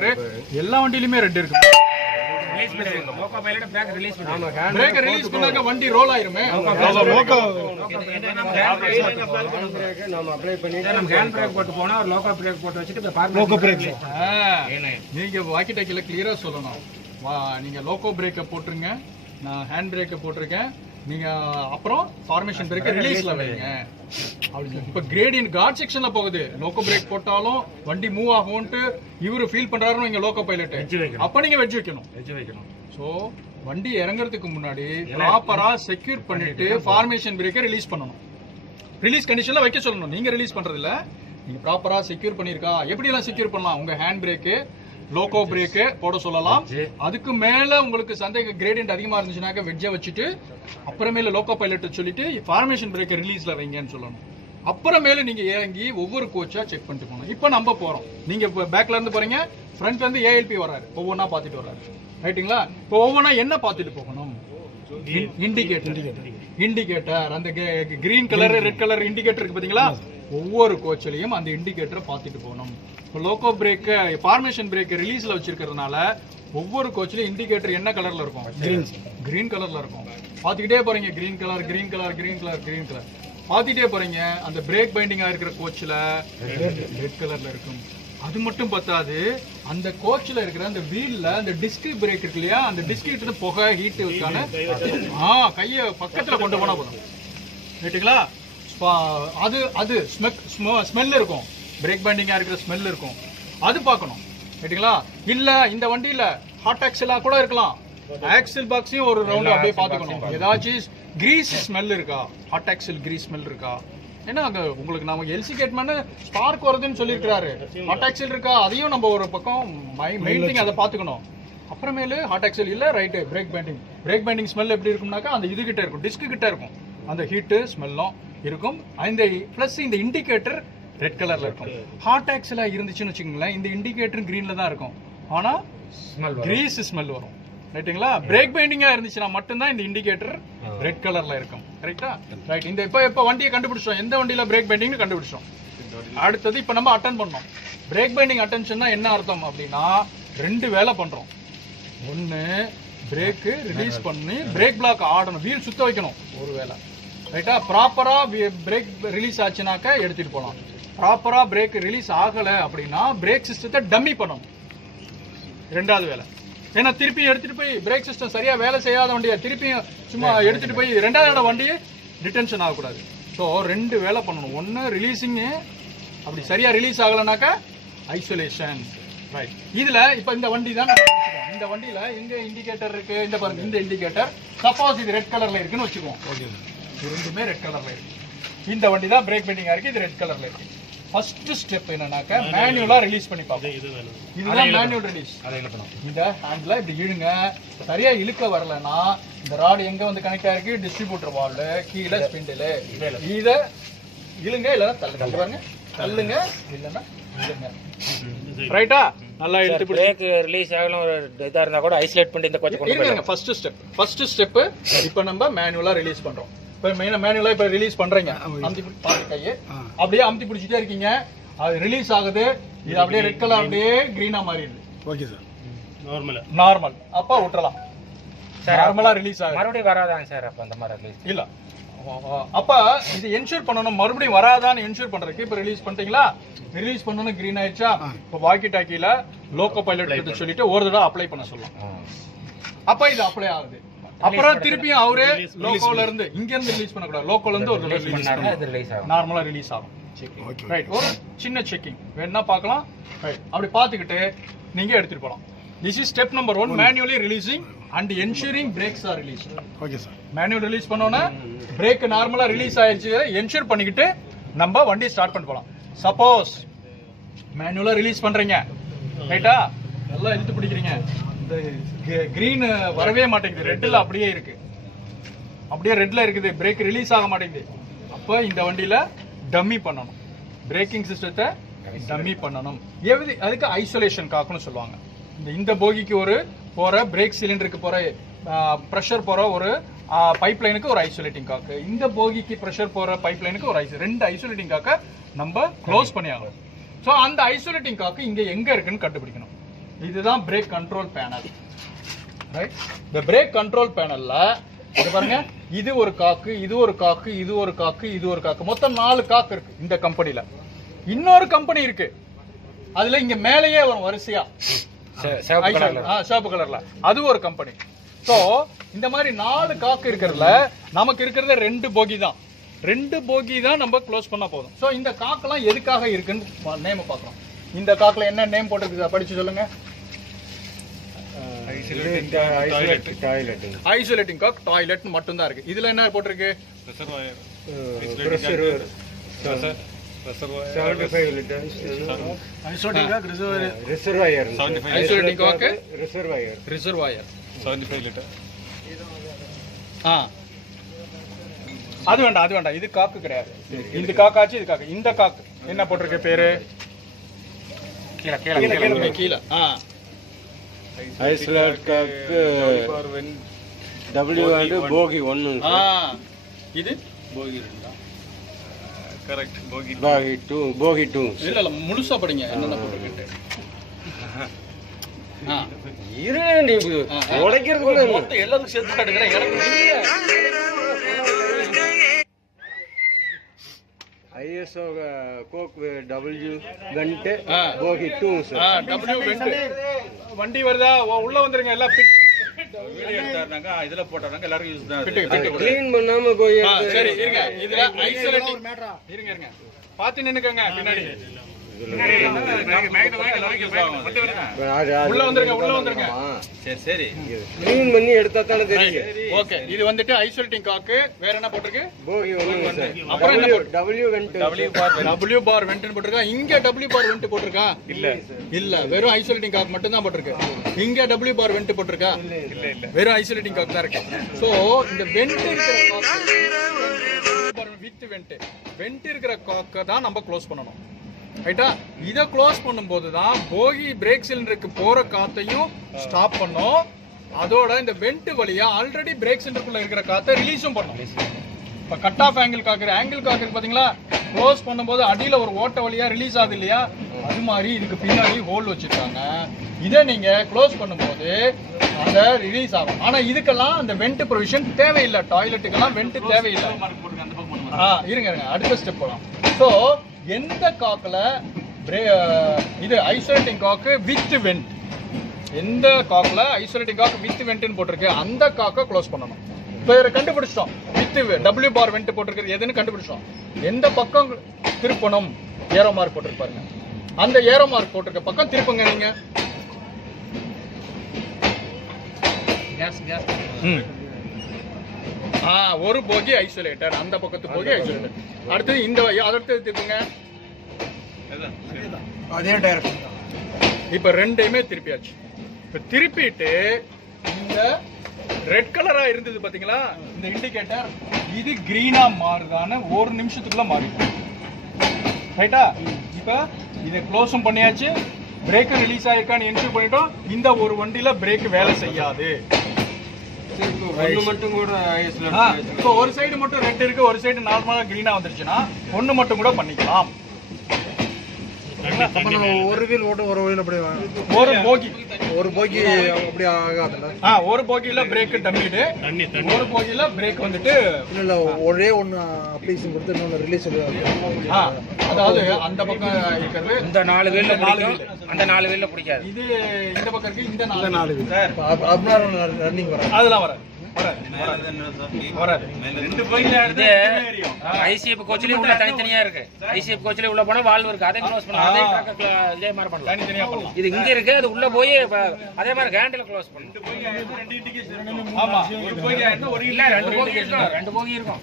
Colour எல்லா வண்டியிலுமே red இருக்கு. Loco pilot break release பண்ணுங்க. பிரேக் ரிலீஸ் பண்ணாக்க வண்டி ரோல் ஆயிருமே. நம்ம அப்ளை பண்ணிட்டு நம்ம ஹேண்ட் பிரேக் போட்டு போனா ஒரு லோகோ பிரேக் போட்டு வச்சிட்டு லோகோ பிரேக் நீங்க வாக்கி டாக்கில கிளியரா சொல்லணும். நீங்க லோகோ பிரேக்க போட்டுருங்க, நான் ஹேண்ட் பிரேக்க போட்டிருக்கேன், நீங்க அப்புறம் ஃபார்மேஷன் பிரேக் ரிலீஸ்ல வைங்க அப்படி. இப்ப கிரேடியன்ட் கார்ட் செக்ஷன்ல போகுது, லோகோ பிரேக் போட்டாலும் வண்டி மூவ் ஆகும்ட்டு இவரு ஃபீல் பண்றாருன்னு இங்க லோகோ பைலட், அப்ப நீங்க வெஜ் வைக்கணும். சோ வண்டி இறங்குறதுக்கு முன்னாடி ப்ராப்பரா செக்யூர் பண்ணிட்டு ஃபார்மேஷன் பிரேக்கை ரிலீஸ் பண்ணணும். ரிலீஸ் கண்டிஷன்ல வைக்க சொல்லணும். நீங்க ரிலீஸ் பண்றது இல்ல, நீங்க ப்ராப்பரா செக்யூர் பண்ணிருக்கா. எப்படி எல்லாம் செக்யூர் பண்ணலாம்? உங்க ஹேண்ட் பிரேக்கு லோகோ பிரேக்கு போட சொல்லலாம். அதுக்கு மேல உங்களுக்கு சந்தேக கிரேடியன்ட் அதிகமா இருந்துச்சுனாக்க வெஜ்ஜை வச்சுட்டு அப்புறமேல லோகோ பைலட் சொல்லிட்டு ஃபார்மேஷன் பிரேக்கை ரிலீஸ்ல வைங்கன்னு சொல்லணும். அப்புறமேல நீங்க இறங்கி ஒவ்வொரு கோச்சா செக் பண்ணிட்டு போகணும். இப்ப நம்ம போறோம், நீங்க பேக்ல இருந்து போறீங்க, ஃப்ரண்ட்ல இருந்து ஏஎல்பி வராரு, ஒவ்வொன்னா பாத்துட்டு வர்றாரு, ரைட்டுங்களா? இப்போ ஒவ்வொன்னா என்ன பாத்துட்டு போகணும்? இண்டிகேட்டர் அந்த green colour red colour indicator இருக்கு பாத்தீங்களா? ஒவ்வொரு கோச்சிலையும் அந்த இண்டிகேட்டரை பாத்துட்டு போகணும். லோகோ பிரேக் ஃபார்மேஷன் பிரேக் ரிலீஸ்ல வச்சிருக்கிறதுனால ஒவ்வொரு கோச்சிலும் இண்டிகேட்டர் என்ன கலர்ல இருக்கும்? கிரீன் கலர்ல இருக்கும். பாத்துக்கிட்டே போறீங்க, green colour green colour green colour green colour பாத்துட்டே போறீங்க. அந்த பிரேக் பைண்டிங்கா இருக்கிற கோச்சில ரெட் கலர்ல இருக்கும். அது மட்டும் பத்தாது, அந்த கோச்சில இருக்கிற அந்த வீல்ல அந்த டிஸ்க் பிரேக் இருக்கு இல்லையா, அந்த டிஸ்க் புகை ஹீட்டுக்கான கைய பக்கத்துல கொண்டு போனா போதும், ரைட்டுங்களா? அது அது ஸ்மெல் இருக்கும், பிரேக் பைண்டிங்கா இருக்கிற ஸ்மெல் இருக்கும், அது பார்க்கணும், ரைட்டுங்களா? இல்ல இந்த வண்டியில ஹாட் ஆக்சிலா கூட இருக்கலாம், ஆக்சில் பாக்ஸையும் ஒரு ரவுண்ட் அப்படியே பாத்துக்கணும். ஏதாச்சும் கிரீஸ் ஸ்மெல் இருக்கா, ஹாட் ஆக்சில் கிரீஸ் ஸ்மெல் இருக்கா? ஏன்னா அங்க உங்களுக்கு நம்ம எல்சி கேட்மேன் ஸ்பார்க் வருதுன்னு சொல்லியிருக்காரு, ஹாட் ஆக்சில் இருக்கா, அதையும் நம்ம ஒரு பக்கம் மெயின் திங் அதை பாத்துக்கணும். அப்புறமேலு ஹாட் ஆக்சில் இல்ல, ரைட்டு பிரேக் பைண்டிங் ஸ்மெல் எப்படி இருக்கும்னாக்கா அந்த இது கிட்ட இருக்கும், டிஸ்க் கிட்ட இருக்கும், அந்த ஹீட்டு ஸ்மெல்லும் இருக்கும். அந்த பிளஸ் இந்த இண்டிகேட்டர் ரெட் கலர்ல இருக்கும். ஹாட் ஆக்சிலா இருந்துச்சுன்னு வச்சுக்கோங்களேன், இந்த இண்டிகேட்டர் கிரீன்ல தான் இருக்கும், ஆனா கிரீஸ் ஸ்மெல் வரும், ரைட்டுங்களா? பிரேக் பைண்டிங்கா இருந்துச்சுன்னா மட்டும்தான் இந்த இண்டிகேட்டர் ரெட் கலர்ல இருக்கும், கரெக்டா? ரைட். இந்த இப்ப வண்டியை கண்டுபிடிச்சோம், எந்த வண்டியில பிரேக் பைண்டிங் கண்டுபிடிச்சோம். அடுத்தது இப்ப நம்ம அட்டன் பண்ணோம். பிரேக் பைண்டிங் அட்டென்ஷன்னா என்ன அர்த்தம் அப்படின்னா, ரெண்டு வேலை பண்றோம். ஒன்னு பிரேக் ரிலீஸ் பண்ணி பிரேக் பிளாக் ஆடணும், வீல் சுத்த வைக்கணும் ஒரு வேலை, ரைட்டா? ப்ராப்பரா பிரேக் ரிலீஸ் ஆச்சுனாக்க எடுத்துட்டு போகலாம். ப்ராப்பரா பிரேக் ரிலீஸ் ஆகல அப்படின்னா பிரேக் சிஸ்டத்தை டம்மி பண்ணணும், ரெண்டாவது வேலை. ஏன்னா திருப்பி எடுத்துட்டு போய் பிரேக் சிஸ்டம் சரியா வேலை செய்யாத வண்டியை திருப்பி சும்மா எடுத்துட்டு போய் ரெண்டாவது வண்டியை டிடென்ஷன் ஆகக்கூடாது. ஸோ ரெண்டு வேலை பண்ணணும். ஒன்னு ரிலீசிங், அப்படி சரியா ரிலீஸ் ஆகலனாக்கா ஐசோலேஷன், ரைட்? இதுல இப்ப இந்த வண்டி தான், இந்த வண்டியில எங்க இண்டிகேட்டர் இருக்கு, இந்த பாருங்க, இந்த இண்டிகேட்டர் சப்போஸ் இது ரெட் கலர்ல இருக்குன்னு வச்சுக்குவோம், ரெண்டுமே ரெட் கலர்ல இருக்கு. இந்த வண்டி தான் பிரேக் பெண்டிங்கா இருக்கு, இது ரெட் கலர்ல இருக்கு. ஃபர்ஸ்ட் ஸ்டெப் என்னன்னாக்க மேனுவலா ரிலீஸ் பண்ணி பார்ப்போம். இதுதான் மேனுவல் ரிலீஸ். இந்த ஹேண்ட்ல இப்படி இழுங்க, சரியா இழுக்க வரலன்னா இந்த ராடு எங்க வந்து கனெக்ட் ஆயிருக்கு, டிஸ்ட்ரிபியூட்டர் வால்வு கீழே ஸ்பிண்டில், இத இழுங்க, இல்லைன்னா தள்ளுங்க, பாருங்க, தள்ளுங்க, இல்லைன்னா இழுங்க, ரைட்டா? நல்லா இழுத்து பிரேக் ரிலீஸ் ஆகலாம் ஒரு இதா இருந்தா கூட ஐசோலேட் பண்ணி இந்த கோச்சை கொண்டு போங்க. ஃபர்ஸ்ட் ஸ்டெப் இப்போ நம்ம மேனுவலா ரிலீஸ் பண்றோம். இப்போ மேனுவலா இப்போ ரிலீஸ் பண்றீங்க, அமுத்தி பாத்து கையை அப்படியே அமுத்தி பிடிச்சிட்டே இருக்கீங்க, அது ரிலீஸ் ஆகுது, இது அப்படியே ரெட் கலர் அப்படியே கிரீனா மாறிடுது. Okay sir, normal. அப்ப விட்டுறலாம், நார்மலா ரிலீஸ் ஆகுது. மறுபடியும் வராதாங்க சார்? அப்ப அந்த மாதிரி ரிலீஸ் இல்ல, அப்ப இது என்ஷூர் பண்ணணும், மறுபடியும் வராதான்னு என்ஷூர் பண்றதுக்கு இப்ப ரிலீஸ் பண்ணிட்டீங்களா? ரிலீஸ் பண்ணணும், கிரீன் ஆயிடுச்சா? இப்ப வாக்கி டாக்கில லோகோ பைலட் கிட்ட சொல்லிட்டு ஒரு தடவை அப்ளை பண்ண சொல்லலாம். அப்ப இது அப்ளை ஆகுது. அப்புறம் திருப்பியும் அவரே லோகோல இருந்து இங்க இருந்து ரிலீஸ் பண்ணக்கூடாது, லோகோல இருந்து ஒரு நார்மலா ரிலீஸ் ஆகும். ரைட், ஒரு சின்ன செக்கிங் வேணா பார்க்கலாம். ரைட், அப்படி பார்த்துக்கிட்டு நீங்க எடுத்துட்டு போகலாம். This is step number 1, manually releasing and ensuring brakes are release. Okay sir. Manual release பண்ணோன்னா பிரேக் நார்மலா ரிலீஸ் ஆயிடுச்சு என்ஷூர் பண்ணிக்கிட்டு நம்ம வண்டி ஸ்டார்ட் பண்ண போகலாம். சப்போஸ் மேனுவலா ரிலீஸ் பண்றீங்க, ரைட்டா, நல்லா இழுத்து பிடிக்கிறீங்க, கிரீன் வரவே மாட்டேங்குது, ரெட்ல அப்படியே இருக்கு, அப்படியே ரெட்ல இருக்குது, பிரேக் ரிலீஸ் ஆக மாட்டேங்குது. அப்ப இந்த வண்டியில டம்மி பண்ணணும், பிரேக்கிங் சிஸ்டத்தை டம்மி பண்ணணும். அதுக்கு ஐசோலேஷன் காக்குன்னு சொல்லுவாங்க. இந்த போகிக்கு ஒரு போற பிரேக் சிலிண்டருக்கு போற பிரஷர் போற ஒரு பைப் லைனுக்கு ஒரு ஐசோலேட்டிங் காக்கு, இந்த போகிக்கு பிரஷர் போற பைப் லைனுக்கு ஒரு ரெண்டு ஐசோலேட்டிங் காக்க நம்ம க்ளோஸ் பண்ணி ஆகணும். ஸோ அந்த ஐசோலேட்டிங் காக்கு இங்க எங்க இருக்குன்னு கண்டுபிடிக்கணும். இதுதான் பிரேக் கண்ட்ரோல் பேனல். ரைட், இந்த பிரேக் கண்ட்ரோல் பேனல்ல இது பாருங்க, இது ஒரு காக்கு, இது ஒரு காக்கு, இது ஒரு காக்கு, இது ஒரு காக்கு, மொத்தம் 4 காக்கு இருக்கு இந்த கம்பெனில. இன்னொரு கம்பெனி இருக்கு, அதுல இங்க மேலேயே வரும் வரிசையா சிவப்பு கலர்ல, அது ஒரு கம்பெனி. சோ இந்த மாதிரி 4 காக்கு இருக்கிறதுல நமக்கு இருக்கிறது 2 போகி தான். 2 போகி தான் நம்ம க்ளோஸ் பண்ணா போதும். சோ இந்த காக்கெல்லாம் எதுக்காக இருக்குன்னு நேம் பார்க்கலாம். இந்த காக்குல என்ன நேம் போட்டுருக்கு படிச்சு சொல்லுங்க. ஐசோலேட்டிங் காக், டாய்லெட் மட்டும் தான் இருக்கு. இதுல என்ன போட்டிருக்கு? அது வேண்டாம், அது வேண்டாம், இது காக்கு கிடையாது. இந்த காக்காச்சு, இது காக்கு. இந்த காக்கு என்ன போட்டிருக்கு பேரு? கீழே ஐசோலேட் காக்கு W வந்து போகி 1. இது போகி 2. கரெக்ட், போகி 2. இல்ல முழுசா படிங்க என்னென்ன போட்டிருக்கு. உடைக்கிறது கூட எல்லாரும் சேர்த்து காட்டுகிறேன். ISO கோக் W வெண்ட் போகி 2 சார். W வெண்ட் வண்டி வருதா? உள்ள வந்துருங்க எல்லாம். வீடியோ எடுத்தாருனாங்க, இதுல போட்டாருனாங்க, எல்லாரும் யூஸ் தான். க்ளீன் பண்ணாம போய் சரி இருங்க, இதுல ஐசோலேட்டிங் இருங்க பாத்து நின்னுக்கங்க. பின்னாடி உள்ள வந்துருங்க. சரி க்ளீன் பண்ணி எடுத்தா தானே தெரியும். ஓகே, இது வந்துட்டு ஐசோலேட்டிங் காக்கு. வேற என்ன போட்டிருக்கு? போகி 1 சார். அப்புறம் என்ன W வெண்ட் W பார் வெண்ட் போட்டிருக்கா? இங்க W பார் வெண்ட் போட்டிருக்கா? இல்ல வெறும் ஐசோலேட்டிங் காக் மட்டும் தான் போட்டிருக்கு. இங்க W பார் வெண்ட் போட்டிருக்கா? இல்ல வெறும் ஐசோலேட்டிங் காக் தான் இருக்கு. சோ இந்த வெண்ட் இருக்கிற காக் வித் வெண்ட் இருக்கிற காக்க தான் நம்ம க்ளோஸ் பண்ணணும். ரைட்டா? இத க்ளோஸ் பண்ணும்போது தான் போகி பிரேக் சிலிண்டருக்கு போற காத்தையும் ஸ்டாப் பண்ணும். அதோட இந்த வெண்ட் வழியா ஆல்ரெடி பிரேக் சிலிண்டருக்குள்ள இருக்கிற காத்தை ரிலீஸும் பண்ணும். இப்ப கட் ஆஃப் ஆங்கிள் காக்கு பாத்தீங்களா? க்ளோஸ் பண்ணும்போது அடியில ஒரு ஓட்ட வழியா ரிலீஸ் ஆகுது இல்லையா? அது மாதிரி இதுக்கு பின்னாடி ஹோல் வச்சிருக்காங்க. இதை நீங்க க்ளோஸ் பண்ணும்போது அந்த ரிலீஸ் ஆகும். ஆனா இதுக்கெல்லாம் அந்த வெண்ட் ப்ரொவிஷன் தேவையில்லை. டாய்லெட்டுக்கெல்லாம் வெண்ட் தேவையில்லை. இருங்க அடுத்த ஸ்டெப் போலாம். ஸோ எந்த காக்குல இது ஐசோலேட்டிங் காக்கு வித் வெண்ட், எந்த காக்குல ஐசோலேட்டிங் காக்கு வித் வெண்ட்னு போட்டிருக்கு அந்த காக்கை க்ளோஸ் பண்ணணும். இப்போ இதை கண்டுபிடிச்சிட்டோம். வித் W பார் வெண்ட் போட்டிருக்கு எதுன்னு கண்டுபிடிச்சோம். எந்த பக்கம் திருப்பணும்? Arrow mark போட்டிருப்பாருங்க. அந்த ஏரோ மார்க் போட்டிருக்க பக்கம் திருப்புங்க நீங்க. ஒரு போகி ஐசோலேட்டர், அந்த பக்கத்து போகி ஐசோலேட்டர். அடுத்து இந்த அடுத்தது திருப்புங்க. அதே டைரக்ஷன். இப்ப ரெண்டையுமே திருப்பியாச்சு. இப்ப திருப்பிட்டு இந்த ரெட் கலரா இருந்தது பாத்தீங்களா இந்த இண்டிகேட்டர், இது கிரீனா மாறுதான்னு 1 நிமிஷத்துக்குள்ள மாறிடும். ரைட்டா? இப்ப இதை க்ளோஸும் பண்ணியாச்சு. பிரேக் ரிலீஸ் ஆயிருக்கான்னு என்ஷூர் பண்ணிட்டோம். இந்த ஒரு வண்டியில பிரேக் வேலை செய்யாது. ஒன்னு மட்டும் கூட இப்போ ஒரு சைடு மட்டும் ரெட் இருக்கு, ஒரு சைடு நார்மலா கிரீனா வந்துருச்சுன்னா ஒன்னு மட்டும் கூட பண்ணிக்கலாம். ஒரு வீல் ஓட்டு ஒரு வீல் அப்படி ஒரு போகி அப்படி ஆகாதுல்ல. ஒரு போகியில பிரேக் டம்மிடு, ஒரு போகியில பிரேக் வந்துட்டு இல்ல ஒரே ஒன்னு அப்ளிகேஷன் கொடுத்து இன்னொன்னு ரிலீஸ். அதாவது அந்த பக்கம் இருக்கிறது இந்த 4 வீல்ல அந்த 4 வீல்ல பிடிக்காது. இது இந்த பக்கம் இருக்கு, இந்த 4 வீல் ரன்னிங் வராது. அதெல்லாம் வராது. ஐசிஎஃப் கோச்சிலே உள்ள தனித்தனியா இருக்கு. ஐசிஎஃப் கோச்சிலே உள்ள போனா வால்வ் இருக்கு, அதை க்ளோஸ் பண்ணலாம். அதே இதே மாதிரி பண்ணலாம், தனித்தனியா பண்ணலாம். இது இங்க இருக்கு, அது உள்ள போய் அதே மாதிரி ஹேண்டில் க்ளோஸ் பண்ணலாம். ஆமா, இல்ல 2 போகி இருக்கும்.